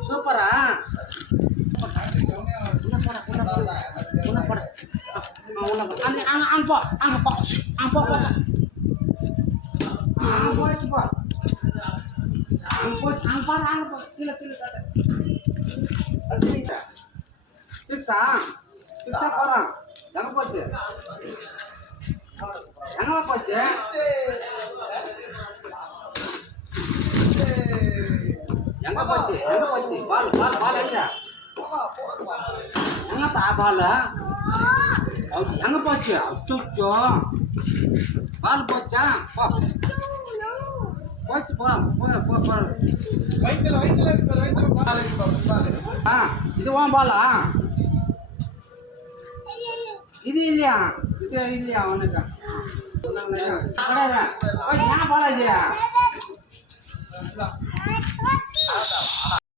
சூப்பரா சிக்ஸா போறான் எங்க போச்சு எங்க போச்சு எங்க போச்சு எங்க போச்சு பால் பால் பால் எங்க எங்கப்பா பால் எங்க போச்சு அச்சோ பால் போச்சா போ போச்சு போ போ போ வயித்துல பால் இது வான் பாலா இது இல்லையா இது இல்லையா உனக்கு கிடையாது ஏன் பாலா இல்லையா